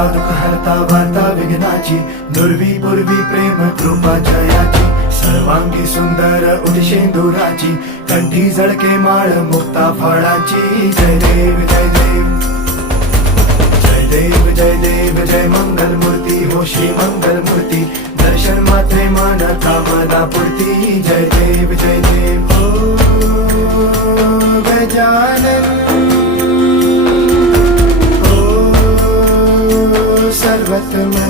हरता दुःख हरता वार्ता विघ्नाची, दुर्वी पूर्वी प्रेम कृपा जयाची, सर्वांगी सुंदर उदिशेंदुराची, कंठी झळके माळ मुक्ता फळाची. जय देव जय देव जय देव जय देव जय मंगल मूर्ती हो श्री मंगल मूर्ती, दर्शन मात्रे मन कामना पूर्ती. जय देव जय देव हो गजानन हो सर्वतमन.